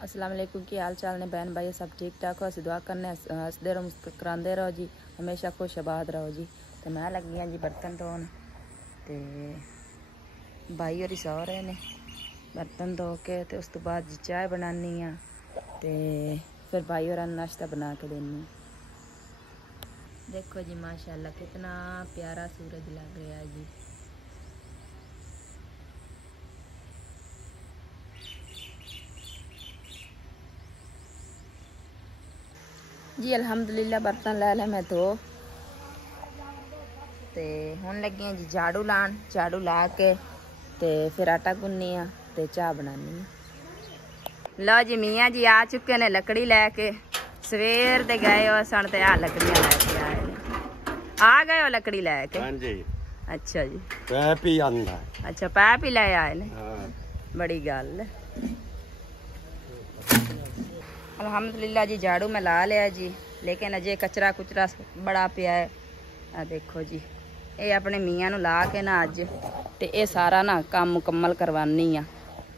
अस्सलाम वालेकुम की हाल चाल ने बहन भाई सब ठीक ठाक हो। असं दुआ करने हसदे रहो मुस्कराते रहो जी, हमेशा खुश आबाद रहो जी। तो मैं लगी हाँ जी बर्तन धोन, तो भाई होरी सौ रहे ने बर्तन धो के, तो उस तो बाद जी चाय बनानी हाँ, तो फिर भाई होर नाश्ता बना के देनी। देखो जी माशाल्लाह कितना प्यारा सूरज लग रहा है जी। जी अल्हम्दुलिल्लाह बर्तन लै ले मैं धो, ते हुण लगी जी झाड़ू लान। झाड़ू ला के ते फिर आटा गुन्नी आ ते चाह बनानी। लो जी मियाँ जी आ चुके ने लकड़ी लैके, सवेर दे गए हो सन ते आ लकड़ियां लैके आए ने। आ गए हो लकड़ी लैके? हाँ जी। अच्छा जी, पैप ही आंदा। अच्छा पैप ही ले आए ने। हाँ। बड़ी गल। अल्हम्दुलिल्लाह जी झाड़ू में ला लिया जी, लेकिन अजे कचरा कुचरा बड़ा पिया है। आ देखो जी ये अपने मियाँ ला के ना अज ते ये सारा ना काम मुकम्मल करवानी आ।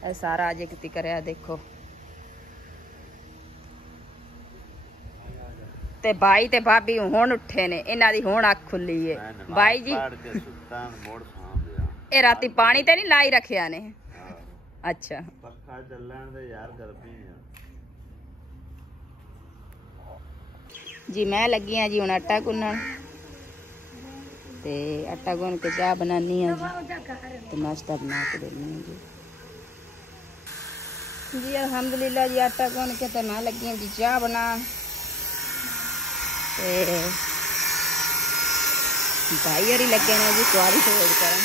ये सारा अजे किती करया देखो। ते भाई ते भाभी हुण उठे ने, इन्हां दी हुण अख खुली है। भाई जी ये राती पानी ते नहीं लाई रखिया ने? अच्छा पक्का चलण दे यार, गर्मी है जी। मैं लगी हाँ जी हुण आटा गुनन, ते आटा गुन के चाह बनानी है जी, तो नाश्ता बना के देनी है जी। जी अल्हम्दुलिल्लाह जी आटा गुन के तो मैं लगी हाँ जी चाह बना। भाई होरी लगे ने जी कुआरी तोड़ कर।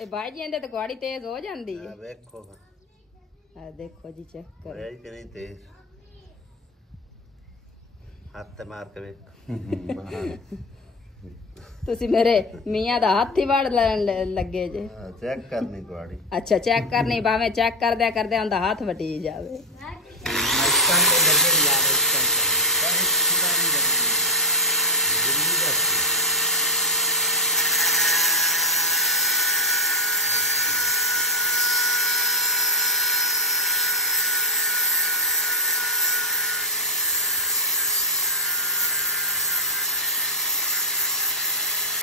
ए भाई जी इंदे तो कुआरी तेज हो जाती है। देखो देखो जी चेक करो कि नहीं तेज, हाथ मार के वेख। तुसी मेरे मियाँ दा हाथ ही वाड़ लगे जे। चेक करनी कुआरी। अच्छा चेक करनी, भावे चेक कर दे उनका हाथ वटी जावे।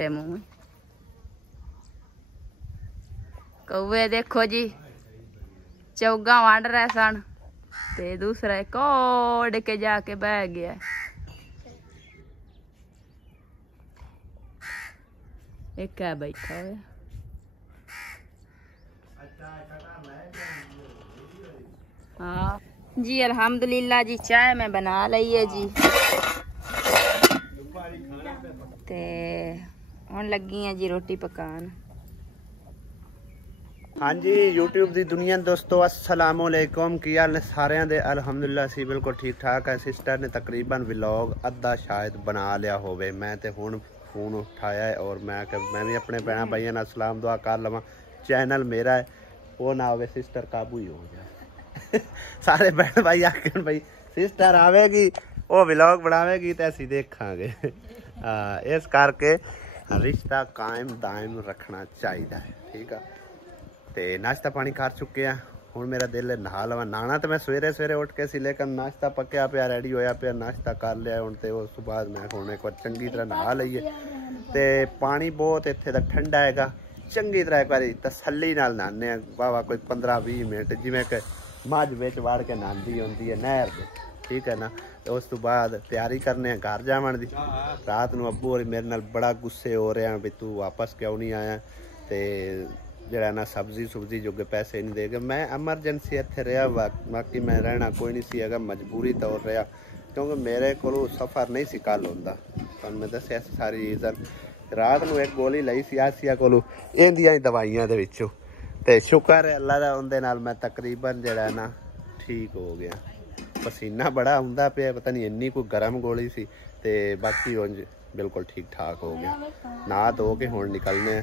मुँह कौवे देखो जी चौगा वांड रहे सन, ते दूसरा कोड़ के जाके बह गया। एक है बैठा हुआ। हाँ जी अल्हम्दुलिल्लाह जी चाय मैं बना ली है जी, ते हुण लगी हैं जी रोटी पकान। हाँ जी यूट्यूब की दुनिया दोस्तों अस्सलाम वालेकुम, की हाल सारिਆਂ ਦੇ? अल्हम्दुलिल्लाह सी बिल्कुल ठीक ठाक है। सिस्टर ने तकरीबन व्लॉग अद्धा शायद बना लिया होवे, मैं तो हुण फोन उठाया है और मैं भी अपने भैन भाइयों नाल सलाम दुआ कर लवां। चैनल मेरा है वो ना होवे सिस्टर काबू ही हो जाए। सारे भैन भाई आखन भाई सिस्टर आवेगी वो व्लॉग बनावेगी तो असीं देखांगे। इस करके रिश्ता कायम दायम रखना चाहिए, ठीक है। तो नाश्ता पानी कर चुके हैं, हुण मेरा दिल है नहा लवां। नहाना तो मैं सवेरे सवेरे उठ के सी, लेकिन नाश्ता पक्या पिया रेडी होया पिया, नाश्ता कर लिया हुण, तो उस बाद मैं हुण एक बार चंगी तरह नहा लईए। तो पानी बहुत इत्थे दा ठंडा हैगा, चंगी तरह एक बार तसल्ली नाल नहाने आ वाह कोई 15-20 मिनट, जिवें कि मझ विच वड़ के नहांदी हुंदी है नहर दे, ठीक है ना। तो उस तो बाद तैयारी करने घर जावन दी। रात नूं अब्बू होरी मेरे नाल बड़ा गुस्से हो रहे हैं भी तू वापस क्यों नहीं आया, तो जरा ना सब्जी सुब्जी जोगे पैसे नहीं देगा। मैं एमरजेंसी इत्थे रहा, बाकी मैं रहना कोई नहीं सी अगर मजबूरी तौर रहा, क्योंकि मेरे को सफ़र नहीं सी कल होंदा। तुहानूं मैं दस्सिया सारी रीज़न। रात नूं एक गोली लई सी आसिया कोलों इहदियां ही दवाइयां दे विचों, ते शुक्र है अल्लाह दा उहदे नाल मैं तकरीबन जरा ना ठीक हो गया। पसीना बड़ा आउंदा पिया, पता नहीं इन्नी कोई गर्म गोली सी, ते बाकी उंज बिल्कुल ठीक ठाक हो गया। नहा धो के हुण निकलने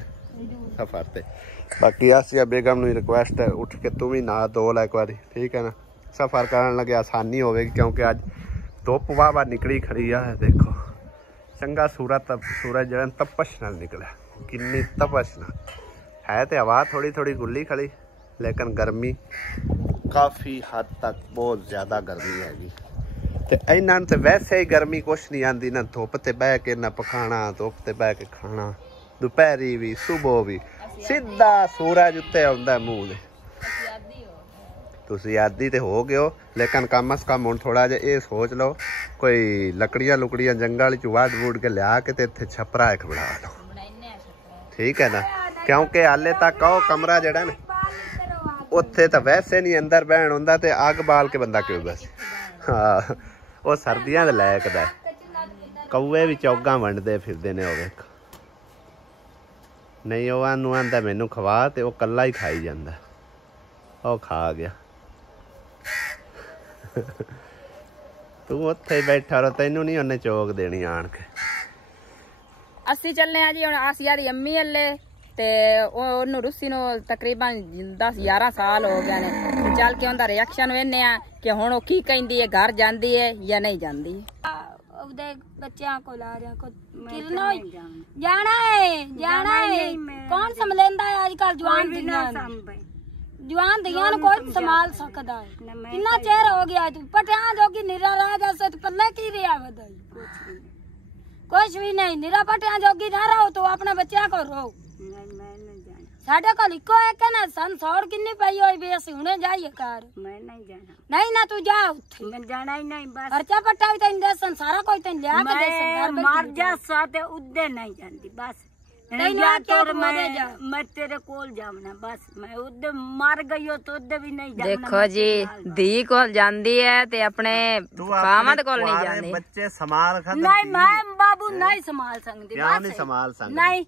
सफ़र ते। बाकी आसिया बेगम नूं रिक्वेस्ट है उठ के तू भी नहा धो लै एक बारी, ठीक है ना, सफ़र करन लगे आसानी होगी, क्योंकि अज धुप वाह निकली खड़ी है। देखो चंगा सूरज जरा तपश नाल निकलिया, किन्नी तपश नाल, है तो हवा थोड़ी थोड़ी गुल्ली खड़ी, लेकिन गर्मी काफ़ी हद तक बहुत ज़्यादा गर्मी हैगी। ते इन्हां नूं ते वैसे ही गर्मी कुछ नहीं आती, ना धुप ते बह के ना पखाना, धुप ते बह के खाना, दोपहरी भी सुबह भी सीधा सूरज उत्ते आउंदा मूंह दे। तुसीं आदी ते हो गए हो, लेकिन कम अज कम हुण थोड़ा जिहा ये सोच लो, कोई लकड़ियां लुकड़ियां जंगल च वड वुड के लिया के ते इत्थे छपरा एक बना लो, ठीक है ना। क्योंकि हाले तक वो कमरा जड़ा ना उत्थे तो वैसे नहीं अंदर बहन होंदा, ते अग बाल के बंदा क्यों बस। हाँ वो सर्दियां दे लायक दा, कौए भी चौगां वंडदे फिरदे ने, होवे नहीं वो आनू आंदा मैनू खवा, ते वो कल्ला ही खाई जांदा, वो खा गया। तू उत्थे ही बैठा रहो, तैनू नहीं उन्हें चौक देनी आन के। ਅਸੀਂ ਚੱਲੇ ਆ ਜੀ ਹੁਣ। ਆਸੀਆ ਦੀ ਅੰਮੀ ਹੱਲੇ ਤੇ ਉਹਨੂੰ ਰੁੱਸੀ ਨੂੰ ਤਕਰੀਬਨ 10-11 ਸਾਲ ਹੋ ਗਏ ਨੇ। ਚੱਲ ਕੇ ਉਹਦਾ ਰਿਐਕਸ਼ਨ ਵੇਖਨੇ ਆ ਕਿ ਹੁਣ ਉਹ ਕੀ ਕਹਿੰਦੀ ਹੈ, ਘਰ ਜਾਂਦੀ ਹੈ ਜਾਂ ਨਹੀਂ ਜਾਂਦੀ। ਉਹਦੇ ਬੱਚਿਆਂ ਕੋਲ ਆ ਰਿਹਾ ਕੋ ਕਿਰਨੋ ਜਾਣਾ ਹੈ ਕੌਣ ਸੰਭਲੇਂਦਾ ਹੈ ਅੱਜ ਕੱਲ ਜਵਾਨ ਦੀਆਂ ਨੂੰ ਕੋਈ ਸੰਭਾਲ ਸਕਦਾ ਹੈ। ਕਿੰਨਾ ਚਿਰ ਹੋ ਗਿਆ ਤੂੰ ਪਟਿਆਂ ਜੋਗੀ ਨਿਰਾ ਰਹਿ ਜਾ, ਤੇ ਪੱਲੇ ਕੀ ਰਿਹਾ ਵਧਾਈ ਕੁਛ ਵੀ ਨਹੀਂ। ਨਿਰਾ ਪਟਿਆਂ ਜੋਗੀ ਨਾ ਰਹੋ ਤੂੰ ਆਪਣੇ ਬੱਚਿਆਂ ਕੋਲ ਰਹੋ। ਸਾਡੇ ਕੋਲ ਇੱਕੋ ਇੱਕ ਨਾ ਸਨ ਸੌੜ ਕਿੰਨੀ ਪਈ ਹੋਈ ਵੀ ਅਸੀਂ ਹੁਣੇ ਜਾਈਏ ਘਰ। ਮੈਂ ਨਹੀਂ ਜਾਣਾ। ਨਹੀਂ ਨਾ ਤੂੰ ਜਾ ਉੱਥੇ। ਮੈਂ ਜਾਣਾ ਹੀ ਨਹੀਂ ਬਸ। ਖਰਚਾ ਪੱਟਾ ਵੀ ਤੈਨੂੰ ਦੇਸਨ ਸਾਰਾ ਕੁਝ ਤੈਨੂੰ ਲਿਆ ਕੇ ਦੇਸਨ। ਮਰ ਜਾ ਸਾ ਤੇ ਉੱਦੇ ਨਹੀਂ ਜਾਂਦੀ ਬਸ। मैं तेरे कोल जावना बस। मैं उधर मर गई हो तो उधर भी नहीं जाना। देखो जी धी कोल जांदी है ते अपने खामद कोल नहीं जांदी। बच्चे संभाल नहीं मैं बाबू नहीं संभाल सकती। क्यों नहीं संभाल सकती? नहीं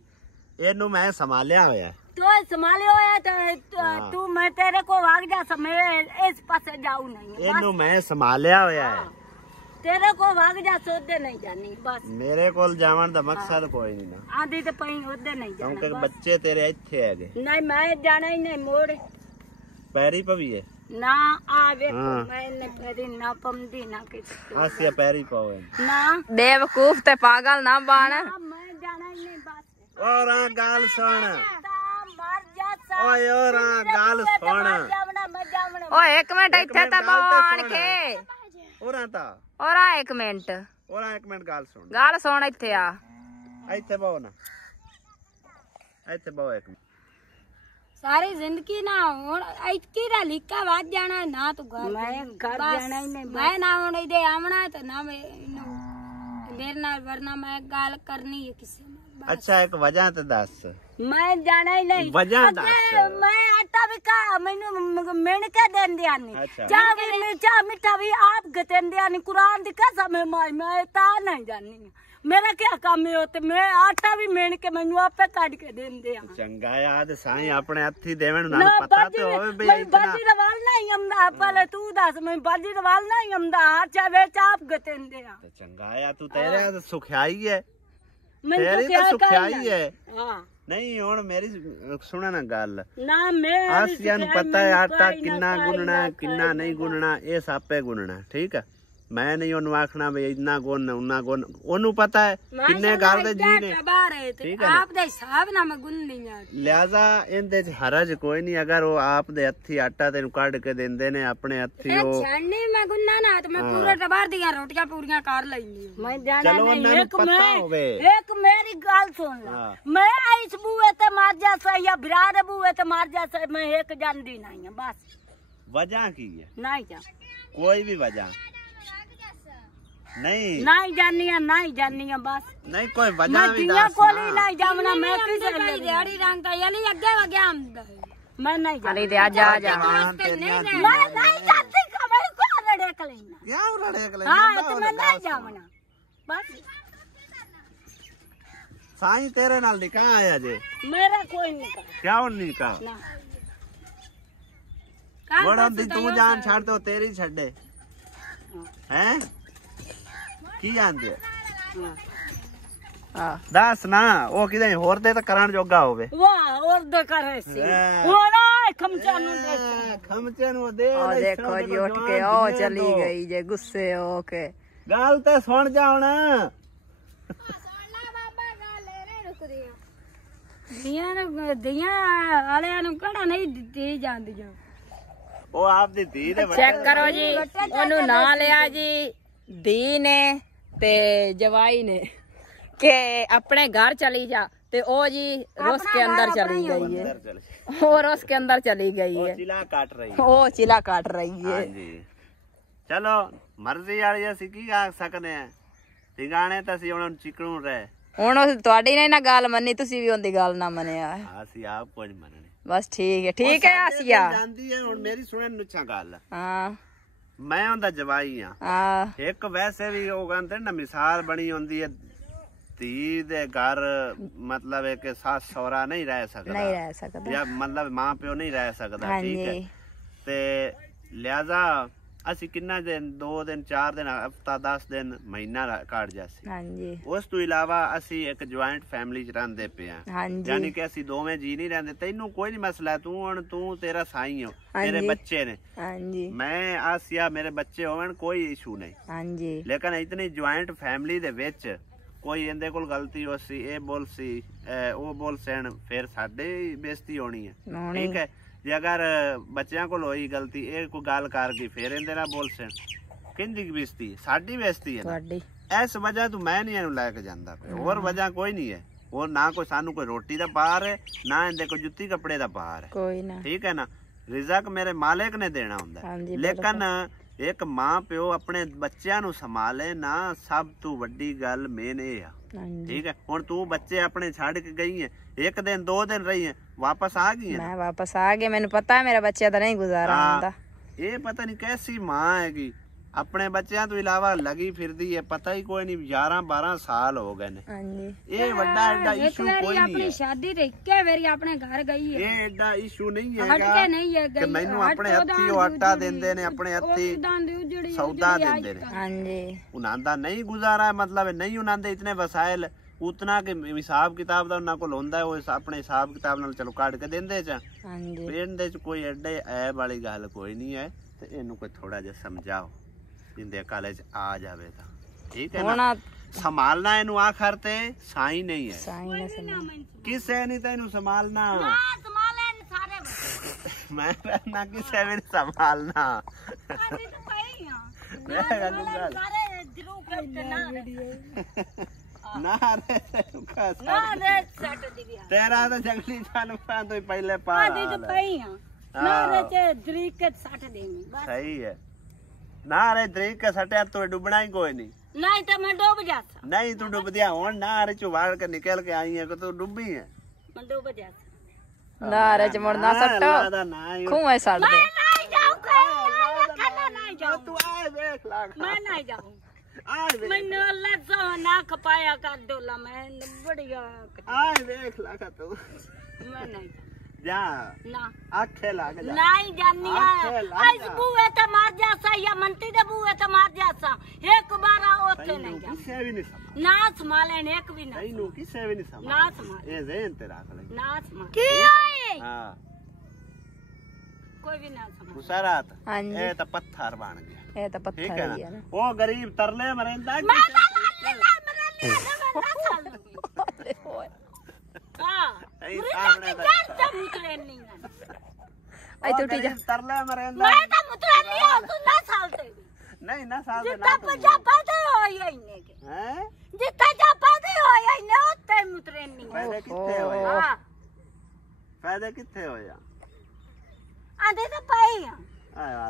एनू मैं संभालिया होया। तो संभालिया होया तो तू मैं तेरे को भाग जा, मैं इस पास जाऊं नहीं। एनू मैं संभालिया होया है। तेरे को भाग जा सोदे नहीं जानी बस। मेरे कोल जावन दा मकसद कोई नहीं ना। आंधी ते पई ओदे नहीं जाना क्योंकि बच्चे तेरे इत्थे हैगे। नहीं मैं जाना ही नहीं। मोड़ पैरी पवी है ना आवे मैंने पैरी ना पमदी ना किसी आसिया पैरी पावे ना। बेवकूफ ते पागल ना बन। मैं जाना ही नहीं बस। और गाल सुन मर जा। ओए और गाल सुन। ओ एक मिनट इत्थे ता बहु आण के ओरा ता और आ एक मिनट गाल सुन ਇੱਥੇ ਆ। ਇੱਥੇ ਬਹੁ ਨਾ, ਇੱਥੇ ਬਹੁ ਇੱਕ ਸਾਰੀ ਜ਼ਿੰਦਗੀ ਨਾ ਹੁਣ ਇੱਕੀ ਦਾ ਲਿਕਾ ਵੱਜ ਜਾਣਾ ਨਾ ਤੂੰ ਘਰ। ਮੈਂ ਘਰ ਜਾਣਾ ਹੀ ਨਹੀਂ। ਮੈਂ ਨਾ ਹੁਣ ਇਹਦੇ ਆਵਣਾ ਤੇ ਨਾ ਮੈਂ ਮੇਰੇ ਨਾਲ ਵਰਨਾ ਮੈਂ ਗੱਲ ਕਰਨੀ ਹੈ ਕਿਸੇ ਨਾਲ। अच्छा एक वजह तो दस। मैं जाना ही नहीं। वजह दस। मैं आटा भी का मैनू मिण के देन दिया नहीं। अच्छा। चाह मिठा भी आप गतन दिया नहीं। कुरान दी कसम है माई मैं ता नहीं जानी। मेरा क्या काम है होते मैं आटा भी मिण के मैनू आपे काट के देन दिया। चंगा याद साईं अपने हत्थी देवन ना पता तो होवे बे इतना। बाजी रवाल नहीं हमदा पहले तू दस। मैं बाजी रवाल नहीं हमदा हाथ वे आप गतन दिया। तो चंगा या तू तेरे तो सुखियाई है। तेरी तो सुखियाई है। हां नहीं हुण मेरी सुना ना गल ना। मैं आसिया नूं पता है आटा किन्ना गुनना किन्ना नहीं गुनना ये सापे गुनना, ठीक है। मैं नहीं ओनू आखना भी इतना गुन उन्ना गुन, ओनू पता है किन्ने घर दे जी ने, ठीक है। आप दे हिसाब ना मैं गुन नहीं आ। लिहाजा इनदे च हरज कोई नहीं अगर वो आप दे हत्थी आटा तेन कढ के देंदे ने अपने हत्थी वो छानी मैं गुन्ना ना तो मैं पूरे टबार दी रोटियां पूरियां कर लईनी। मैं जाना नहीं। एक मेरी गल सुन ला। मैं इस बुए ते मार जा सा या बिरा दे बुए ते मार जा सा मैं एक जानदी नहीं है बस। वजह की है? नहीं जा कोई भी वजह नहीं जानी है बस। नहीं कोई वजह भी दस कोली नहीं जावना। मैं किसे दिहाड़ी रंगता यली अगे वगे आमदा मैं नहीं जा। अली दे आ जा मैं नहीं जाती का मैं को लड़े कलेना। क्या लड़े कलेना? हां तो मैं नहीं जावना बस। साईं तेरे नाल निकाह आया जे? मेरा कोई निकाह। क्या निकाह ना बड़ा दी तू जान छाड़ दो तेरी छड्डे हैं की आंदे। हां दस ना ओ किदे होर दे तो करण जोगा होवे। वाह और दे करे सी होना खमचा नु दे। खमचे नु दे। ओ देखो जी उठ के ओ चली गई जे गुस्से हो के। गाल ते सुन जा हुन। ਦੀਆਂ ਵਾਲਿਆਂ ਨੂੰ ਕਿਹੜਾ ਨਹੀਂ ਦਿੱਤੀ ਜਾਂਦੀਆਂ। ਉਹ ਆਪਦੀ ਧੀ ਦੇ ਚੈੱਕ ਕਰੋ ਜੀ, ਉਹਨੂੰ ਨਾਂ ਲਿਆ ਜੀ ਧੀ ਨੇ ਤੇ ਜਵਾਈ ਨੇ ਕਿ ਆਪਣੇ ਘਰ ਚਲੀ ਜਾ, ਤੇ ਉਹ ਜੀ ਰੁੱਸ ਕੇ ਅੰਦਰ ਚਲੀ ਗਈ ਹੈ। ਉਹ ਰੁੱਸ के अंदर चली गई है, चिला काट रही है। ਉਹ ਚਿਲਾ ਕੱਟ ਰਹੀ ਹੈ। ਹਾਂਜੀ ਚਲੋ ਮਰਜ਼ੀ ਵਾਲੀ ਅਸੀਂ ਕੀ ਆਖ ਸਕਨੇ ਆ, ਟਿਕਾਣੇ ਤਾਂ ਅਸੀਂ ਉਹਨਾਂ ਨੂੰ ਚਿਕਣੂ ਰਹੇ। ਹੁਣ ਉਹ ਤੁਹਾਡੀ ਨੇ ਨਾ ਗੱਲ ਮੰਨੀ, ਤੁਸੀਂ ਵੀ ਉਹਦੀ ਗੱਲ ਨਾ ਮੰਨਿਆ। ਅਸੀਂ ਆਪ ਕੁਝ ਮੰਨਣੇ। ਬਸ ਠੀਕ ਹੈ ਆਸੀਆ। ਜਾਂਦੀ ਹੈ ਹੁਣ ਮੇਰੀ ਸੁਣਨ ਨੁੱਛਾ ਗੱਲ। ਹਾਂ ਮੈਂ ਉਹਦਾ ਜਵਾਈ ਆ। ਹਾਂ ਇੱਕ ਵੈਸੇ ਵੀ ਉਹ ਕਹਿੰਦੇ ਨਾ ਮਿਸਾਲ ਬਣੀ ਹੁੰਦੀ ਹੈ ਧੀ ਦੇ ਘਰ, ਮਤਲਬ ਹੈ ਕਿ ਸੱਸ ਸਹੁਰਾ ਨਹੀਂ ਰਹਿ ਸਕਦਾ, ਨਹੀਂ ਰਹਿ ਸਕਦਾ, ਜਾਂ ਮਤਲਬ ਮਾਂ ਪਿਓ ਨਹੀਂ ਰਹਿ ਸਕਦਾ। ਠੀਕ ਹੈ, ਹਾਂਜੀ ਤੇ ਲਿਆਜ਼ਾ ਅਸੀਂ ਕਿੰਨਾ ਦਿਨ, 2 ਦਿਨ 4 ਦਿਨ, ਹਫਤਾ 10 ਦਿਨ, ਮਹੀਨਾ ਕੱਢ ਜਾਸੀ। ਹਾਂਜੀ ਉਸ ਤੋਂ ਇਲਾਵਾ ਅਸੀਂ ਇੱਕ ਜੁਆਇੰਟ ਫੈਮਿਲੀ ਚ ਰਹਿੰਦੇ ਪਏ ਆ, ਹਾਂਜੀ ਯਾਨੀ ਕਿ ਅਸੀਂ ਦੋਵੇਂ ਜੀ ਨਹੀਂ ਰਹਿੰਦੇ। ਤੈਨੂੰ ਕੋਈ ਨਹੀਂ ਮਸਲਾ, ਤੂੰ ਹੁਣ ਤੂੰ ਤੇਰਾ ਸਾਈ ਹੋ, ਤੇਰੇ ਹਾਂਜੀ ਬੱਚੇ ਨੇ, ਹਾਂਜੀ ਮੈਂ ਆਸਿਆ ਮੇਰੇ ਬੱਚੇ ਹੋਵਣ, ਕੋਈ ਇਸ਼ੂ ਨਹੀਂ। ਹਾਂਜੀ ਲੇਕਿਨ ਇਤਨੀ ਜੁਆਇੰਟ ਫੈਮਿਲੀ ਦੇ ਵਿੱਚ ਕੋਈ ਇਹਦੇ ਕੋਲ ਗਲਤੀ ਹੋ ਸੀ, ਇਹ ਬੋਲ ਸੀ, ਉਹ ਬੋਲ ਸੈਣ, ਫਿਰ ਸਾਡੇ ਬੇਇੱਜ਼ਤੀ ਹੋਣੀ ਹੈ। ਠੀਕ ਹੈ, ਜੇ ਅਗਰ ਬੱਚਿਆਂ ਕੋਲ ਹੋਈ ਗਲਤੀ, ਇਹ ਕੋਈ ਗੱਲ ਕਰ ਗਈ, ਫਿਰ ਇਹਦੇ ਨਾਲ ਬੋਲ ਸੈਣ, ਕਿੰਦੀ ਬੇਇੱਜ਼ਤੀ? ਸਾਡੀ ਬੇਇੱਜ਼ਤੀ ਹੈ ਨਾ। ਤੁਹਾਡੀ ਇਸ ਵਜ੍ਹਾ ਤੋਂ ਮੈਂ ਨਹੀਂ ਇਹਨੂੰ ਲੈ ਕੇ ਜਾਂਦਾ, ਹੋਰ ਵਜ੍ਹਾ ਕੋਈ ਨਹੀਂ ਹੈ। ਹੋਰ ਨਾ ਕੋਈ ਸਾਨੂੰ ਕੋਈ ਰੋਟੀ ਦਾ ਬਾਹਰ ਹੈ, ਨਾ ਇਹਦੇ ਕੋਈ ਜੁੱਤੀ ਕੱਪੜੇ ਦਾ ਬਾਹਰ ਹੈ। ਕੋਈ ਨਾ, ਠੀਕ ਹੈ ਨਾ, ਰਿਜ਼ਕ ਮੇਰੇ ਮਾਲਿਕ ਨੇ ਦੇਣਾ ਹੁੰਦਾ। ਹਾਂਜੀ, ਲੇਕਿਨ ਇੱਕ ਮਾਂ ਪਿਓ ਆਪਣੇ ਬੱਚਿਆਂ ਨੂੰ ਸੰਭਾਲੇ ਨਾ, ਸਭ ਤੋਂ ਵੱਡੀ ਗੱਲ ਮੇਨ ਇਹ ਆ। ਹਾਂਜੀ ਠੀਕ ਹੈ, ਹੁਣ ਤੂੰ ਬੱਚੇ ਆਪਣੇ ਛੱਡ ਕੇ ਗਈ ਹੈ, 1 ਦਿਨ 2 ਦਿਨ ਰਹੀ ਹੈ, ਵਾਪਸ ਆ ਗਈ ਹੈ। ਮੈਂ ਵਾਪਸ ਆ ਗਈ, ਮੈਨੂੰ ਪਤਾ ਮੇਰਾ ਬੱਚਿਆਂ ਦਾ ਨਹੀਂ ਗੁਜ਼ਾਰਾ ਹੁੰਦਾ। ਇਹ ਪਤਾ ਨਹੀਂ ਕੈਸੀ ਮਾਂ ਹੈਗੀ, ਆਪਣੇ ਬੱਚਿਆਂ ਤੋਂ ਇਲਾਵਾ ਲੱਗੀ ਫਿਰਦੀ ਹੈ, ਪਤਾ ਹੀ ਕੋਈ ਨਹੀਂ। 11-12 ਸਾਲ ਹੋ ਗਏ ਨੇ। ਹਾਂਜੀ ਇਹ ਵੱਡਾ ਐਡਾ ਇਸ਼ੂ ਕੋਈ ਨਹੀਂ ਆਪਣੀ ਹੈ। ਸ਼ਾਦੀ ਤੇ ਇੱਕੇ ਵਾਰੀ ਆਪਣੇ ਘਰ ਗਈ ਹੈ। ਇਹ ਐਡਾ ਇਸ਼ੂ ਨਹੀਂ ਹਟ ਹੈਗਾ ਕੇ ਨਹੀਂ ਹੈ ਕਿ ਗਈ। ਮੈਨੂੰ ਆਪਣੇ ਹੱਥੀ ਉਹ ਆਟਾ ਦਿੰਦੇ ਨੇ, ਆਪਣੇ ਹੱਥੀ ਸੌਦਾ ਦਿੰਦੇ ਨੇ। ਹਾਂਜੀ ਉਹਨਾਂ ਦਾ ਨਹੀਂ ਗੁਜ਼ਾਰਾ, ਮਤਲਬ ਨਹੀਂ ਉਹਨਾਂ ਦੇ ਇਤਨੇ ਵਸਾਇਲ, ਉਤਨਾ ਕਿ ਹਿਸਾਬ ਕਿਤਾਬ ਦਾ ਉਹਨਾਂ ਕੋਲ ਹੁੰਦਾ, ਉਹ ਆਪਣੇ ਹਿਸਾਬ ਕਿਤਾਬ ਨਾਲ ਚਲੋ ਕੱਢ ਕੇ ਦਿੰਦੇ ਚ। ਹਾਂਜੀ ਇਹਦੇ ਚ ਕੋਈ ਐਡੇ ਐਬ ਵਾਲੀ ਗੱਲ ਕੋਈ ਨਹੀਂ ਹੈ, ਤੇ ਇਹਨੂੰ ਕੋਈ ਥੋੜਾ ਜਿਹਾ ਸਮਝਾਓ, ਜਿੰਦੇ ਕਾਲਜ ਆ ਜਾਵੇ ਤਾਂ। ਠੀਕ ਹੈ ਨਾ, ਸੰਭਾਲਣਾ ਇਹਨੂੰ ਆਖਰ ਤੇ ਸਾਈ ਨਹੀਂ ਹੈ, ਸਾਈ ਨੇ ਸੁਣਾ ਕਿਸੇ ਨਹੀਂ ਤੈਨੂੰ ਸੰਭਾਲਣਾ। ਮੈਂ ਨਾ ਕਿਸੇ ਵੀ ਨਹੀਂ ਸੰਭਾਲਣਾ। ਤੇਰਾ ਤਾਂ ਜੰਗਲੀ ਜਾਨਵਰਾਂ ਤੋਂ ਹੀ ਪਹਿਲੇ ਸਹੀ ਹੈ ਨਾ ਰੇ ਦਰੀਕ ਕੇ ਸਟਿਆ ਤੂੰ ਡੁੱਬਣਾ ਹੀ ਕੋਈ ਨਹੀਂ। ਨਹੀਂ ਤਾਂ ਮੈਂ ਡੁੱਬ ਜਾਤਾ। ਨਹੀਂ ਤੂੰ ਡੁੱਬਦਿਆ ਹੁਣ ਨਾ ਰੇ ਚੋਂ ਵਾੜ ਕੇ ਨਿਕਲ ਕੇ ਆਈ ਹੈ ਕਿ ਤੂੰ ਡੁੱਬੀ ਹੈ। ਮੈਂ ਡੁੱਬ ਜਾਤਾ। ਨਾਰੇ ਚ ਮੁੜਨਾ ਸੱਟੋ ਖੂਏ ਛੱਡ ਦੇ। ਨਹੀਂ ਜਾਊਂਗਾ, ਨਹੀਂ ਜਾਊਂ। ਤੂੰ ਆਏ ਵੇਖ ਲਾ, ਮੈਂ ਨਹੀਂ ਜਾਊਂ। ਆਏ ਵੇਖ, ਮੈਨੂੰ ਅੱਲਾ ਸੋ ਨਾ ਖਪਾਇਆ ਕਰ ਦੋਲਾ, ਮੈਂ ਬੜੀਆ ਆਏ ਵੇਖ ਲਾ ਤੂੰ। ਮੈਂ ਨਹੀਂ ਜਾ ਨਾ ਆਖੇ ਲੱਗ ਜਾ। ਨਹੀਂ ਜਾਨੀ ਆ ਇਸ ਬੂਏ ਤੇ ਮਾਰ ਜਾਸਾ ਜਾਂ ਮੰਤੀ ਦੇ ਬੂਏ ਤੇ ਮਾਰ ਜਾਸਾ, ਇੱਕ ਬਾਰਾ ਉੱਥੇ ਨਹੀਂ ਜਾ। ਕਿਸੇ ਵੀ ਨਹੀਂ ਸੰਭਾਲ, ਨਾ ਸੰਭਾਲੇ ਨੇ ਇੱਕ ਵੀ ਨਾ। ਤੈਨੂੰ ਕਿਸੇ ਵੀ ਨਹੀਂ ਸੰਭਾਲ। ਨਾ ਸੰਭਾਲ, ਇਹ ਜ਼ਹਿਨ ਤੇ ਰੱਖ ਲੈ। ਨਾ ਸੰਭਾਲ। ਕੀ ਹੋਏ? ਹਾਂ ਕੋਈ ਵੀ ਨਾ ਸੰਭਾਲ। ਮੁਸਰਾਤ ਹਾਂਜੀ ਇਹ ਤਾਂ ਪੱਥਰ ਬਣ ਗਿਆ। ਇਹ ਤਾਂ ਠੀਕ ਪੱਥਰ ਹੈ ਹੀ ਆ ਨਾ, ਨਾ। ਉਹ ਗਰੀਬ ਤਰਲੇ ਮਰਿੰਦਾ ਮੈਂ ਤਰਲੇ ਮਰਿੰਦਾ ਨਹੀਂ ਨਾ ਸਾਲ ਦੇ ਨਾ ਹੈ ਫਾਇਦੇ ਕਿੱਥੇ ਹੋਇਆ, ਫਾਇਦੇ ਕਿੱਥੇ ਹੋਇਆ।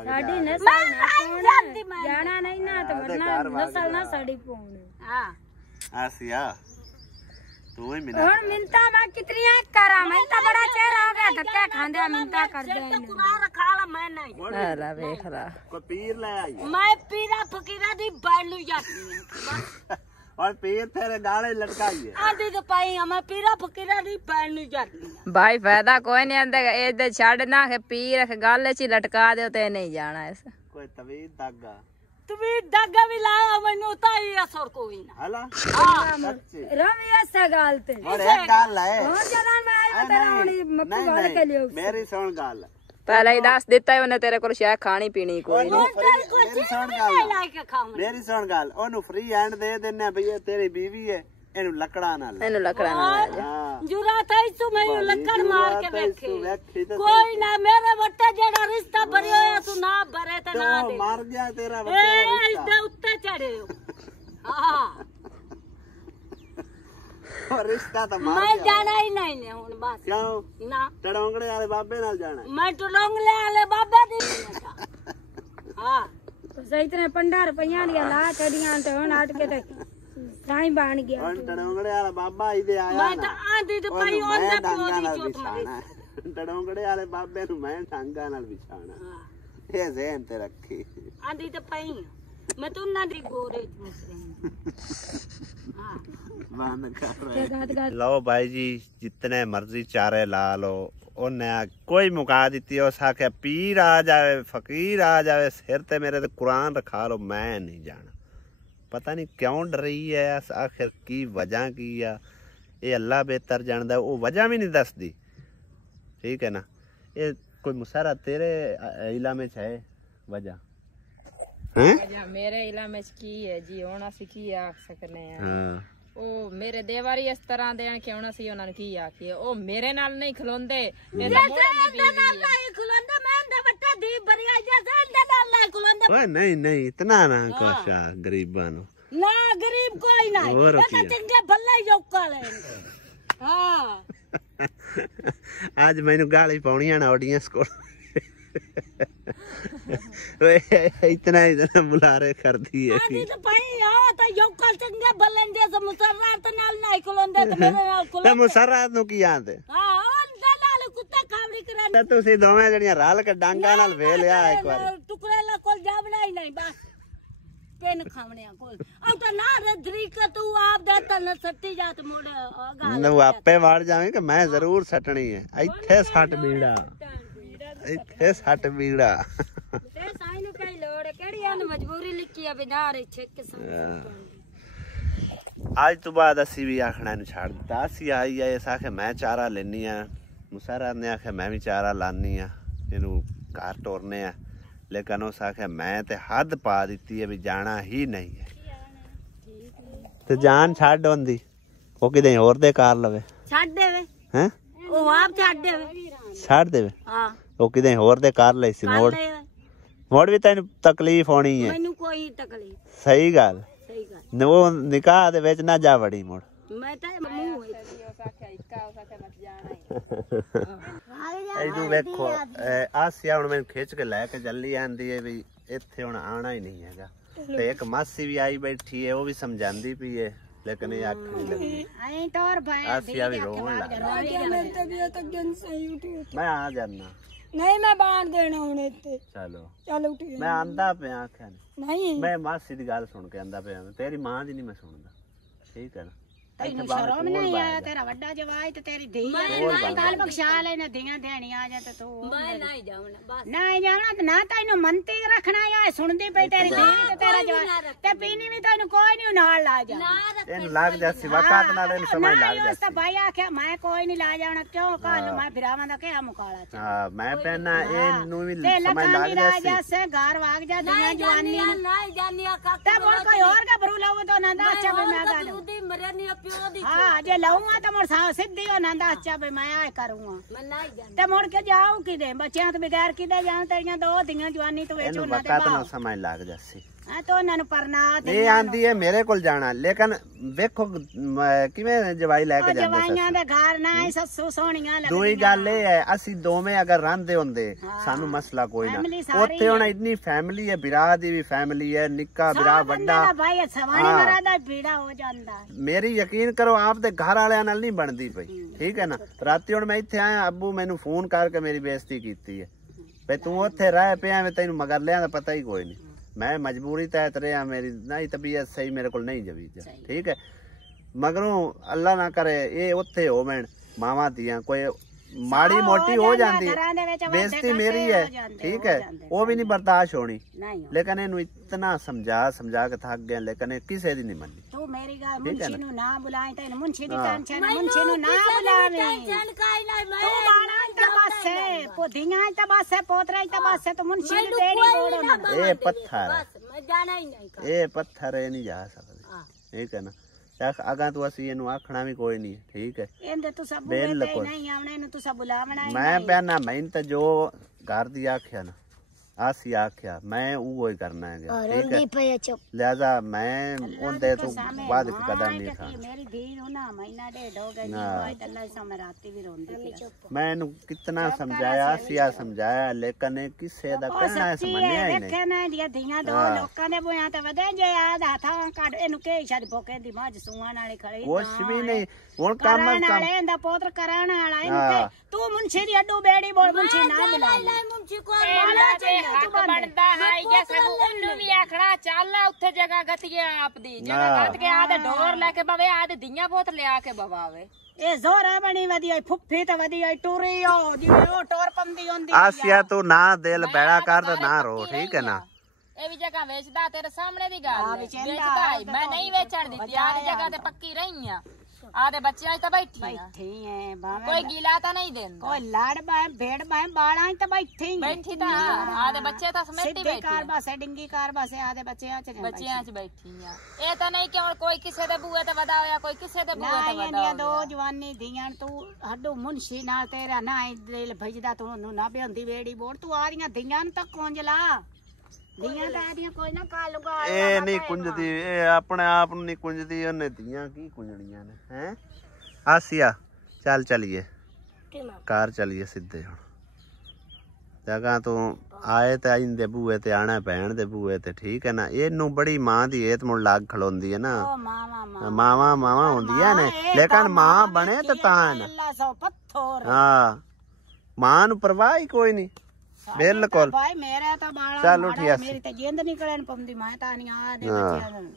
ਸਾਡੀ ਨਸਲ ਨਾ ਜਾਣਾ ਨਹੀਂ ਨਾ ਤੇ ਵਰਨਾ ਨਸਲ ਨਾ ਸਾਡੀ ਪਾਉਣੀ। ਆਸਿਆ ਤੂੰ ਹੀ ਮਿੰਤਾ ਹੁਣ ਮਿੰਤਾ ਮੈਂ ਕਿਤਨੀਆਂ ਕਰਾਂ, ਮੈਂ ਤਾਂ ਬੜਾ ਚਿਹਰਾ ਹੋ ਗਿਆ ਧੱਕੇ ਖਾਂਦੇ ਮਿੰਤਾ ਕਰਦੇ ਨੇ। ਕੁਰਾਨ ਖਾ ਲਾ ਮੈਂ ਨਹੀਂ। ਲੈ ਵੇਖ ਲਾ, ਕੋਈ ਪੀਰ ਲੈ ਆਈ ਮੈਂ ਪੀਰਾ ਫਕੀਰਾ ਦੀ ਬੈਲੂ ਜਾਂਦੀ ਹਾਂ। ਔਰ ਪੀਰ ਤੇਰੇ ਗਾਲੇ ਲਟਕਾਈਏ ਆਂਦੀ ਤੇ ਪਾਈ ਆ, ਮੈਂ ਪੀਰਾ ਫਕੀਰਾ ਦੀ ਬੈਲੂ ਜਾਂਦੀ ਹਾਂ। ਭਾਈ ਫਾਇਦਾ ਕੋਈ ਨਹੀਂ ਆਂਦਾ, ਇਹਦੇ ਛੱਡ ਨਾ ਕੇ ਪੀਰ ਗੱਲ ਚ ਹੀ ਲਟਕਾ ਦਿਓ ਤੇ ਨਹੀਂ ਜਾਣਾ ਇਸ। ਕੋਈ ਤਵੀਦ ਦਾਗਾ ਤੂੰ ਵੀ ਦਾਗਾ ਵੀ ਲਾਇਆ ਮੈਨੂੰ ਤਾਂ ਹੀ ਅਸਰ ਕੋਈ ਨਾ। ਹਲਾ ਸੱਚੀ ਰਵੀ ਐਸਾ ਗੱਲ ਤੇ ਔਰ ਇੱਕ ਗੱਲ ਹੈ, ਹੋਰ ਜਨਾਂ ਮੈਂ ਤੇਰਾ ਹੁਣੀ ਮੱਕੂ ਵੜ ਕੇ ਲਿਓ। ਮੇਰੀ ਸੁਣ ਗੱਲ, ਪਹਿਲਾਂ ਹੀ ਦੱਸ ਦਿੱਤਾ ਉਹਨੇ ਤੇਰੇ ਕੋਲ ਸ਼ਾਇਦ ਖਾਣੀ ਪੀਣੀ ਕੋਈ ਨਹੀਂ। ਮੇਰੀ ਸੁਣ ਗੱਲ, ਮੇਰੀ ਸੁਣ ਗੱਲ, ਉਹਨੂੰ ਫ੍ਰੀ ਹੈਂਡ ਦੇ ਦਿੰਨੇ ਭਈ ਇਹ ਤੇਰੀ ਬੀਵੀ ਹੈ, ਇਹਨੂੰ ਲੱਕੜਾਂ ਨਾਲ ਇਹਨੂੰ ਲੱਕੜਾਂ ਨਾਲ ਲੈ ਜਾ। ਹਾਂ ਜੁਰਾ ਤਾਈ ਤੂੰ ਮੈਨੂੰ ਲੱਕੜ ਮਾਰ ਕੇ ਵੇਖੇ ਵੇਖੀ ਤੇ ਕੋਈ ਨਾ ਮੇਰੇ ਵੱਟੇ ਜਿਹੜਾ ਰਿਸ਼ਤਾ ਭਰਿਆ ਹੋਇਆ ਤੂੰ ਨਾ ਭਰੇ ਤੇ ਨਾ ਉਹ ਦੇ ਮਰ ਗਿਆ ਤੇਰਾ ਇਹ ਬੱਚਾ ਇਸਦੇ ਉੱਤੇ ਚੜੇ ਹੋ ਹਾਂ ਉਹ ਰਿਸ਼ਤਾ ਤਾਂ ਮਰ ਮੈਂ ਗਿਆ ਜਾਣਾ ਹੀ ਨਹੀਂ ਨੇ ਹੁਣ ਬਸ ਕਿਉਂ ਨਾ ਟੜੋਂਗੜੇ ਵਾਲੇ ਬਾਬੇ ਨਾਲ ਜਾਣਾ ਮੈਂ ਟਲੋਂਗਲੇ ਵਾਲੇ ਬਾਬਾ ਦੀ ਹਾਂ ਸਹੀ ਤਰ੍ਹਾਂ 15 ਰੁਪਈਆਂ ਦੀਆਂ ਲਾ ਚੜੀਆਂ ਤੇ ਹੁਣ ਅਟ ਕੇ ਤੇ ਸਾਈਂ ਬਣ ਗਿਆ ਹੁਣ ਟੜੋਂਗੜੇ ਵਾਲਾ ਬਾਬਾ ਇਹਦੇ ਆਇਆ ਮੈਂ ਤਾਂ ਆਂਦੀ ਤੇ ਪਈ ਉਹਦੇ ਪਿਓ ਦੀ ਚੋਟ ਮਾਰੀ ਟੜੋਂਗੜੇ ਵਾਲੇ ਬਾਬੇ ਨੂੰ ਮੈਂ ਟਾਂਗਾ ਨਾਲ ਵਿਛਾਣਾ ਇਹ ਜ਼ਹਿਨ ਤੇ ਰੱਖੀ ਆਂਦੀ ਤੇ ਪਈ ਮੈਂ ਤੂੰ ਨਾ ਦੀ ਗੋਰੇ ਮੁਸਰੇ ਹਾਂ ਬੰਦ ਕਰ लो भाई जी जितने मर्जी चारे ला लो उन्हें कोई मुका दी उस आखे पीर आ जाए फकीर आ जाए सिर ते मेरे ते कुरान रखा लो मैं नहीं जाना पता नहीं क्यों डरी है आखिर की वजह की है ये अल्लाह बेहतर जानदा वो वजह भी नहीं दसदी ठीक है ना ये कोई मुसारा तेरे इलामे च है वजह हैं मेरे इलामे च की है जी ਹੁਣ ਅਸੀਂ ਕੀ ਆਖ ਸਕਨੇ ਆ हां ਉਹ ਮੇਰੇ ਦੇਵਾਰੀ ਇਸ ਤਰ੍ਹਾਂ ਦੇਣ ਕਿ ਹੁਣ ਅਸੀਂ ਉਹਨਾਂ ਨੂੰ ਕੀ ਆਖੀਏ ਉਹ ਮੇਰੇ ਨਾਲ ਨਹੀਂ ਖਲੋਂਦੇ ਤੇ ਮੋੜਨ ਦੀ ਨਾਲ ਨਹੀਂ ਖੁਲੰਦਾ ਮੈਂ ਦੇ ਵੱਟਾ ਦੀ ਬਰੀਆ ਜੈਸੇ ਇਹਦੇ ਨਾਲ ਨਹੀਂ ਖੁਲੰਦਾ ओए नहीं नहीं इतना ना कोशा गरीबां नु ਨਾ ਗਰੀਬ ਕੋਈ ਨਹੀਂ ਹੋਰ ਇਹ ਤਾਂ ਕੀ ਹੈ? ਚੰਗੇ ਬੱਲੇ ਜੋਕਾ ਲੈ ਹਾਂ आज मैनू गाली पाउणियां ना ऑडियंस को इतना इतना बुलारे कर दिए ਆਦੀ ਤਾਂ ਪਈ ਆ ਤਾਂ ਜੋਕਾ ਚੰਗੇ ਬੱਲੇ ਦੇ ਸ ਮੁਸਰਰਾਤ ਤੇ ਨਾਲ ਨਹੀਂ ਖੁਲੰਦੇ ਤੇ ਮੇਰੇ ਨਾਲ ते ਖੁਲੰਦੇ मुसर्रात नु की आंदे ਹਾਂ ਉਹਦੇ ਨਾਲ ਕੁੱਤਾ ਖਾਵੜੀ ਕਰਾਂ ते तुसी दोवें जणियां रल के डांगा नाल वे लिया एक बार टुकड़े ला कोल जावना ही नहीं बस केन खावने कोल अब तो ना रदरी के तू आप देता न सट्टी जात मोड़ नु आपे वड़ जावे कि मैं जरूर सटनी है इथे सट बीड़ा इथे सट बीड़ा ते साई नु कई लोड़ केड़ी आन मजबूरी लिखी है बिना रे छेक के आज तो बाद असी भी आखना नु छाड़ दिता असी आई है इस आखे मैं चारा लेनी है मुसारा ने आखे मैं भी चारा लानी है इनू घर टोरने है लेकिन उस आखे मैं ते हद पा दी है भी जाना ही नहीं है ते जान छाड़ होंदी वो किते होर दे कार लवे छाड़ देवे हैं ओ आप छाड़ देवे छाड़ देवे हां वो किते होर दे कार ले सी मोड़ मोड़ भी तैनू तकलीफ होनी है मैनू कोई तकलीफ सही गल सही गल वो निकाह दे विच ना जा वड़ी मोड़ मैं तो मुंह ਇਹਨੂੰ ਵੇਖੋ ਆਸਿਆ ਹੁਣ ਮੈਨੂੰ ਖਿੱਚ ਕੇ ਲੈ ਕੇ ਚੱਲੀ ਜਾਂਦੀ ਹੈ ਵੀ ਇੱਥੇ ਹੁਣ ਆਣਾ ਹੀ ਨਹੀਂ ਹੈਗਾ ਤੇ ਇੱਕ ਮਾਸੀ ਵੀ ਆਈ ਬੈਠੀ ਹੈ ਉਹ ਵੀ ਸਮਝਾਉਂਦੀ ਪਈ ਹੈ ਲੇਕਿਨ ਇਹ ਅੱਖ ਨਹੀਂ ਲੱਗੀ आई तौर भाई ਆਸਿਆ ਵੀ ਰੋਣ ਲੱਗ मेरी तबीयत एकदम सही उठी ਮੈਂ ਆ ਜਾਣਾ नहीं मैं बाहर देना हुने ते ਚਲੋ चल उठी ਮੈਂ ਆਂਦਾ ਪਿਆ ਆਖਿਆ नहीं ਮੈਂ ਮਾਸੀ ਦੀ ਗੱਲ ਸੁਣ ਕੇ ਆਂਦਾ ਪਿਆ ਤੇਰੀ ਮਾਂ ਦੀ ਨਹੀਂ ਮੈਂ ਸੁਣਦਾ ਠੀਕ ਹੈ ਨਾ ਤੈਨੂੰ ਸ਼ਰਮ ਨਹੀਂ ਆਇਆ ਤੇਰਾ ਵੱਡਾ ਜਵਾਈ ਤੇ ਤੇਰੀ ਧੀ ਕਾਲ ਬਖਸ਼ਾ ਲੈ ਨਾ ਧੀਆਂ ਧਿਆਣੀ ਆ ਜਾ ਤੇ ਤੂੰ ਮੈਂ ਨਹੀਂ ਜਾਵਣਾ ਬਸ ਨਹੀਂ ਜਾਣਾ ਤੇ ਨਾ ਤੈਨੂੰ ਮੰਤੀ ਰੱਖਣਾ ਆ ਸੁਣਦੀ ਪਈ ਤੇਰੀ ਧੀ ਤੇ ਤੇਰਾ ਜਵਾਈ ਤੇ ਪੀਣੀ ਵੀ ਤੈਨੂੰ ਕੋਈ ਨਹੀਂ ਨਾਲ ਲਾ ਜਾ ਇਹਨੂੰ ਲੱਗ ਜਾ ਸੀ ਵਕਤ ਨਾਲ ਇਹਨੂੰ ਸਮਝ ਲੱਗ ਜਾ ਉਸ ਤਾਂ ਭਾਈ ਆਖਿਆ ਮੈਂ ਕੋਈ ਨਹੀਂ ਲਾ ਜਾਣਾ ਕਿਉਂ ਕੱਲ ਮੈਂ ਫਿਰਾਵਾਂ ਦਾ ਕਿਹਾ ਮੁਕਾਲਾ ਚ ਹਾਂ ਮੈਂ ਪਹਿਨਾ ਇਹਨੂੰ ਵੀ ਤੇ ਸਮਝ ਲੱਖਾਂ ਲੱਗ ਦੀ ਜਾ ਰਾਜਾ ਸੀ ਸੇ ਘਰ ਵਾਗ ਜਾ ਦੁਨੀਆ ਜਵਾਨੀ ਨਹੀਂ ਜਾਨੀਆ ਕਾਕਾ ਤੇ ਕੋਈ ਹੋਰ ਕੇ ਭਰੂ ਲਾਉ ਤਾਂ ਨਾ ਦਾ ਅੱਛਾ ਵੀ ਮੈਂ ਗਾ ਦੂਦੀ ਮਰੇ ਨਹੀਂ ਪਿਓ ਦੀ ਹਾਂ ਜੇ ਲਾਉਂਗਾ ਤਾਂ ਮੋਰ ਸਾਹ ਸਿੱਧੀ ਹੋ ਨਾ ਦਾ ਅੱਛਾ ਵੀ ਮੈਂ ਆ ਕਰੂੰਗਾ ਮੈਂ ਨਹੀਂ ਜਾਣੀ ਤੇ ਮੁੜ ਕੇ ਜਾਉ ਕਿਦੇ ਬੱਚਿਆਂ ਤੋਂ ਬਗੈਰ ਕਿਦੇ ਜਾਣ ਤੇਰੀਆਂ ਦੋ ਧੀਆਂ ਜਵਾਨੀ ਤੋਂ ਵਿੱਚ ਇਹਨੂੰ ਉਹਨਾਂ ਦੇ ਵਕਤ ਨਾਲ ਸਮਝ ਲੱਗ ਜਾ ਸੀ ਆ ਤਾਂ ਉਹਨਾਂ ਨੂੰ ਪਰਨਾ ਇਹ ਆਂਦੀ ਹੈ ਮੇਰੇ ਕੋਲ ਜਾਣਾ ਲੇਕਿਨ ਵੇਖੋ ਕਿਵੇਂ ਜਵਾਈ ਲੈ ਕੇ ਜਾਂਦੇ ਜਵਾਈਆਂ ਦੇ ਘਰ ਨਾ ਹੀ ਸੱਸੂ ਸੋਹਣੀਆਂ ਲੱਗਦੀਆਂ ਦੂਈ ਗੱਲ ਇਹ ਹੈ ਅਸੀਂ ਦੋਵੇਂ ਅਗਰ ਰਹਿੰਦੇ ਹੁੰਦੇ ਸਾਨੂੰ ਮਸਲਾ ਕੋਈ ਨਾ ਉੱਥੇ ਹੁਣ ਇੰਨੀ ਫੈਮਿਲੀ ਹੈ ਵਿਰਾਹ ਦੀ ਵੀ ਫੈਮਿਲੀ ਹੈ ਨਿੱਕਾ ਵਿਰਾਹ ਵੱਡਾ ਭਾਈ ਸਵਾਣੀ ਮਰਾ ਦਾ ਭੀੜਾ ਹੋ ਜਾਂਦਾ ਮੇਰੀ ਯਕੀਨ ਕਰੋ ਆਪ ਦੇ ਘਰ ਵਾਲਿਆਂ ਨਾਲ ਨਹੀਂ ਬਣਦੀ ਪਈ ਠੀਕ ਹੈ ਨਾ ਰਾਤੀ ਹੁਣ ਮੈਂ ਇੱਥੇ ਆਇਆ ਅੱਬੂ ਮੈਨੂੰ ਫੋਨ ਕਰਕੇ ਮੇਰੀ ਬੇਇੱਜ਼ਤੀ ਕੀਤੀ ਹੈ ਵੀ ਤੂੰ ਉੱਥੇ ਰਹਿ ਪਿਆ ਮੈਂ ਤੈਨੂੰ ਮਗਰ ਲਿਆ ਦਾ ਪਤਾ ਹੀ ਕੋਈ ਨਹੀਂ मैं मजबूरी तहत रहा मेरी नहीं तबीयत सही मेरे को नहीं जवी ठीक है मगरों अल्लाह ना करे ये उत्थे हो मैं मावा दियां कोई माड़ी मोटी हो जाती है बेइज्जती मेरी है ठीक है वो भी नहीं बर्दाश्त होनी लेकिन इन्हू इतना समझा के थक गए लेकिन किसी दी नहीं मननी तू मेरी गल मुंशी नु ना बुलाए तैਨੂੰ मुंशी दी टेंशन मुंशी नु ना बुलावे टेंशन काई नहीं मैं तू बाणा त बस है पोधियां त बस है पोतरा त बस है तो मुंशी नु तेरी बोलो ना ए पत्थर बस मैं जाना ही नहीं ए पत्थर ए नहीं जा सकते ठीक है ना अगा तू असी इनू आखना भी कोई नहीं ठीक है ਇਹਦੇ ਤੂੰ ਸਭ ਬੂਏ ਤੇ बिल्कुल ਨਹੀਂ ਆਉਣਾ ਇਹਨੂੰ ਤੂੰ ਸਭ ਬੁਲਾਵਣਾ ਹੀ मैं पहना मैंने तो जो घर दी आख्या ना आसी आख्या मैं वो ही करना है ठीक है लिहाजा मैं उनते तो बाद कदम नहीं था ਮੇਰੀ ਧੀ ਨੂੰ ਨਾ ਮਹੀਨਾ ਡੇਢ ਹੋ ਗਿਆ ਨਹੀਂ ਤਾਂ ਅੱਲਾ ਸਾਹਮਣੇ ਰਾਤੀ ਵੀ ਰੋਂਦੀ ਪਈ मैं इनू कितना समझाया आसिया समझाया लेकिन किसे दा कहना है समझने ही नहीं ਦੇਖੇ ਨਾ ਇਹਦੀਆਂ ਧੀਆਂ ਦੋ ਲੋਕਾਂ ਦੇ ਬੋਆਂ ਤੇ ਵਧੇ ਜੇ ਆ ਹੱਥਾਂ ਕੱਢ ਇਹਨੂੰ ਕੇ ਛੱਡ ਭੋਕੇ ਦੀ ਮੱਝ ਸੂਆਂ ਨਾਲੇ ਖੜੀ कुछ भी नहीं हुन काम ਨਾਲੇ ਇਹਦਾ ਪੋਤਰ ਕਰਾਣ ਵਾਲਾ ਇਹਨੂੰ ਤੂੰ ਮੁੰਸ਼ੀ ਦੀ ਅੱਡੂ ਬੇੜੀ ਬੋਲ ਮੁੰਸ਼ੀ ਨਾ ਮਿਲਾ ਮੁੰਸ਼ੀ ਕੋ ਹੱਕ ਬਣਦਾ ਹੈ ਜੇ ਸਗੋਂ ਉਹਨੂੰ ਵੀ ਆਖਣਾ ਚੱਲ ਉੱਥੇ ਜਗ੍ਹਾ ਗਤੀਏ ਆਪ ਦੀ ਜਗ੍ਹਾ ਗੱਤ ਕੇ ਆਦੇ ਢੋਰ ਲੈ ਕੇ ਬਵੇ ਆਦੇ ਧੀਆਂ ਬਹੁਤ ਲਿਆ ਕੇ ਬਵਾਵੇ ਇਹ ਜ਼ੋਰਾ ਬਣੀ ਵਧੀਆ ਫੁੱਫੀ ਤੇ ਵਧੀਆ ਟੁਰੀ ਉਹ ਜਿਵੇਂ ਉਹ ਟੋਰ ਪੰਦੀ ਹੁੰਦੀ आसिया तू ना दिल बैड़ा कर तो ना रो ठीक है ना ਇਹ ਵੀ ਜਗ੍ਹਾ ਵੇਚਦਾ ਤੇਰੇ ਸਾਹਮਣੇ ਦੀ ਗੱਲ ਹੈ ਵੇਚਦਾ ਹੀ ਮੈਂ ਨਹੀਂ ਵੇਚਣ ਦਿੱਤੀ ਆਦੀ ਜਗ੍ਹਾ ਤੇ ਪੱਕੀ ਰਹੀ ਆ ਆਦੇ ਬੱਚਿਆਂ 'ਚ ਤਾਂ ਬੈਠੀ ਆ ਬੈਠੀ ਐ ਬਾਵੇਂ ਕੋਈ ਗਿਲਾ ਤਾਂ ਨਹੀਂ ਦਿੰਦਾ ਕੋਈ ਲੜ ਬਾਏ ਭੇੜ ਬਾਏ ਬਾਲਾਂ 'ਚ ਤਾਂ ਬੈਠੀ ਬੈਠੀ ਤਾਂ ਆਦੇ ਬੱਚੇ ਤਾਂ ਸਮੇਟੀ ਸਿੱਧੀ ਬੈਠੀ ਕਾਰ ਬਾਸੇ ਡਿੰਗੀ ਕਾਰ ਬਾਸੇ ਆਦੇ ਬੱਚਿਆਂ 'ਚ ਬੱਚਿਆਂ 'ਚ ਬੈਠੀ ਆ ਇਹ ਤਾਂ ਨਹੀਂ ਕਿ ਹੁਣ ਕੋਈ ਕਿਸੇ ਦੇ ਬੂਏ ਤੇ ਵਦਾ ਹੋਇਆ ਕੋਈ ਕਿਸੇ ਦੇ ਬੂਏ ਤੇ ਵਦਾ ਨਾ ਦੋ ਜਵਾਨੀ ਦੀਆਂ ਤੂੰ ਹੱਡੂ ਮੁੰਸ਼ੀ ਨਾਲ ਤੇਰਾ ਨਾ ਦਿਲ ਭਜਦਾ ਤੂੰ ਨਾ ਬਿਉਂਦੀ ਵੇੜੀ ਬੋੜ ਤੂੰ ਆਦੀਆਂ ਧੀਆਂ ਨੂੰ ਤਾਂ ਕੁੰਜ ਲਾ ਧੀਆਂ ਤਾਂ ਆਦੀਆਂ ਕੋਈ ਨਾ ਕਾਲੂਗਾ ਇਹ ਨਹੀਂ ਕੁੰਜਦੀ ਇਹ ਆਪਣੇ ਆਪ ਨੂੰ ਨਹੀਂ ਕੁੰਜਦੀ ਉਹਨੇ ਧੀਆਂ ਕੀ ਕੁੰਜਣੀਆਂ ਨੇ ਹੈ ਆਸਿਆ ਚੱਲ ਚਲੀਏ ਕਾਰ ਚਲੀਏ ਸਿੱਧੇ ਹੁਣ ਜਗ੍ਹਾ ਤੋਂ ਆਏ ਤੇ ਆਇੰਦੇ ਬੂਏ ਤੇ ਆਣਾ ਭੈਣ ਦੇ ਬੂਏ ਤੇ ਠੀਕ ਹੈ ਨਾ ਇਹਨੂੰ ਬੜੀ ਮਾਂ ਦੀ ਏਤ ਮੁੜ ਲੱਗ ਖਲੋਂਦੀ ਹੈ ਨਾ ਮਾਵਾ ਹੁੰਦੀਆਂ ਨੇ ਲੇਕਿਨ ਮਾਂ ਬਣੇ ਤੇ ਤਾਂ ਹਾਂ ਮਾਂ ਨੂੰ ਪਰਵਾਹ ਹੀ ਕੋਈ ਨਹੀਂ ਬਿਲਕੁਲ ਭਾਈ ਮੇਰਾ ਤਾਂ ਬਾਲਾ ਚੱਲ ਉਠਿਆ ਮੇਰੀ ਤੇ ਜਿੰਦ ਨਿਕਲਣ ਪੰਦੀ ਮੈਂ ਤਾਂ ਨਹੀਂ ਆ ਦੇ ਬੱਚਿਆਂ ਨੂੰ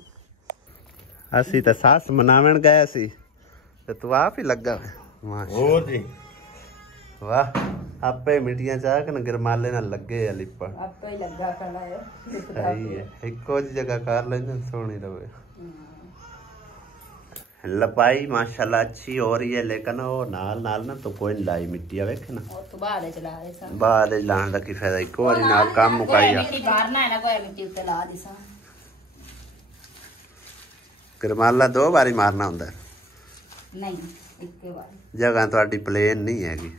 ਅਸੀਂ ਤਾਂ ਸਾਸ ਮਨਾਵਣ ਗਏ ਸੀ ਤੇ ਤੂੰ ਆਪ ਹੀ ਲੱਗਾ ਹੋਰ ਜੀ ਵਾਹ ਆਪੇ ਮਿੱਟੀਆਂ ਚਾਹ ਕੇ ਗਰਮਾਲੇ ਨਾਲ ਲੱਗੇ ਆ ਲਿਪਣ ਆਪੇ ਹੀ ਲੱਗਾ ਖੜਾ ਹੈ ਸਹੀ ਹੈ ਇੱਕੋ ਜਿਹੀ ਜਗ੍ਹਾ ਕਰ ਲੈਂਦੇ ਸੋਹਣੀ ਰਵੇ लपाई माशाल्लाह अच्छी हो रही है लेकिन वो नाल नाल ना तो कोई लाई मिट्टी वेखे ना और तो बाद चला दे सा बाद लाण दा की फायदा इको वारी नाल काम मुकाई आ मिट्टी बाहर ना है ना कोई मिट्टी उत्ते ला दी सा गरमाला दो बारी मारना हुंदा नहीं इक्के बारी जगह ਤੁਹਾਡੀ प्लेन नहीं हैगी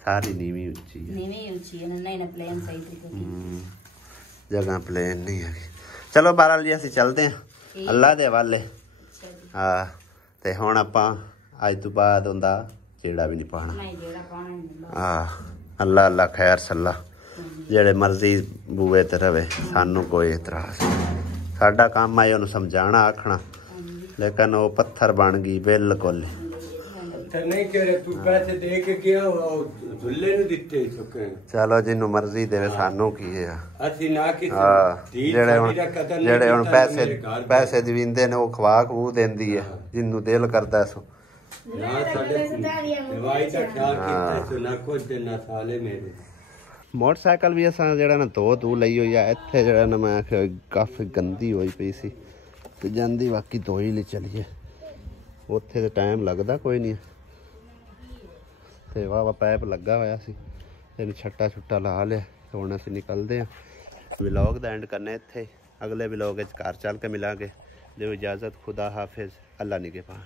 सारी नीवी ऊंची है नीवी ऊंची है नहीं ना प्लेन सही तरीके की जगह प्लेन नहीं हैगी चलो बहरहाल जी ਅਸੀਂ ਚੱਲਦੇ ਹਾਂ ਅੱਲਾ ਦੇ ਹਵਾਲੇ ਹਾਂ ਤੇ ਹੁਣ ਆਪਾਂ ਅੱਜ ਤੋਂ ਬਾਅਦ ਹੁੰਦਾ ਜਿਹੜਾ ਵੀ ਨਹੀਂ ਪਾਣਾ ਨਹੀਂ ਜਿਹੜਾ ਪਾਣਾ ਨਹੀਂ ਅੱਲਾ ਅੱਲਾ ਖੈਰ ਸੱਲਾ ਜਿਹੜੇ ਮਰਜ਼ੀ ਬੂਏ ਤੇ ਰਵੇ ਸਾਨੂੰ ਕੋਈ ਇਤਰਾਜ਼ ਸਾਡਾ ਕੰਮ ਆਏ ਉਹਨੂੰ ਸਮਝਾਣਾ ਆਖਣਾ ਲੇਕਿਨ ਉਹ ਪੱਥਰ ਬਣ ਗਈ ਬਿਲਕੁਲ ਨਹੀਂ ਕਿਹੜੇ ਤੂੰ ਪੈਸੇ ਦੇ ਕੇ ਗਿਆ ਦੁੱਲੇ ਨੂੰ ਦਿੱਤੇ ਚੁੱਕੇ ਚਲੋ ਜਿਹਨੂੰ ਮਰਜ਼ੀ ਦੇਵੇ ਸਾਨੂੰ ਕੀ ਹੈ ਅਸੀਂ ਨਾ ਕਿ ਜਿਹੜੇ ਹੁਣ ਪੈਸੇ ਦਿੰਦੇ ਨੇ ਉਹ ਖਵਾ ਖੂ ਦਿੰਦੀ ਹੈ ਜਿਹਨੂੰ ਦਿਲ ਕਰਦਾ ਸੋ ਨਾ ਸਾਡੇ ਦਵਾਈ ਦਾ ਖਿਆਲ ਕੀਤਾ ਸੋ ਨਾ ਕੁਝ ਤੇ ਨਾ ਸਾਲੇ ਮੇਰੇ ਮੋਟਰਸਾਈਕਲ ਵੀ ਅਸਾਂ ਜਿਹੜਾ ਨਾ ਧੋ ਲਈ ਹੋਈ ਆ ਇੱਥੇ ਜਿਹੜਾ ਨਾ ਮੈਂ ਕਾਫੀ ਗੰਦੀ ਹੋਈ ਪਈ ਸੀ ਤੇ ਜਾਂਦੀ ਬਾਕੀ ਧੋ ਹੀ ਲਈ ਚਲੀਏ ਉੱਥੇ ਤੇ ਟਾਈਮ ਲੱਗਦਾ ਕੋਈ ਨਹੀਂ ਤੇ ਵਾਹ ਪਾਈਪ ਲੱਗਾ ਹੋਇਆ ਸੀ ਇਹਨੂੰ ਛੱਟਾ ਛੁੱਟਾ ਲਾ ਲਿਆ ਹੁਣ ਅਸੀਂ ਨਿਕਲਦੇ ਹਾਂ ਵਲੌਗ ਦਾ ਐਂਡ ਕਰਨਾ ਇੱਥੇ ਅਗਲੇ ਵਲੌਗ ਵਿੱਚ ਘਰ ਚੱਲ ਕੇ ਮਿਲਾਂਗੇ ਦਿਓ ਇਜਾਜ਼ਤ ਖੁਦਾ ਹਾਫਿਜ਼ ਅੱਲਾ ਨਿਗਹਿਬਾਨ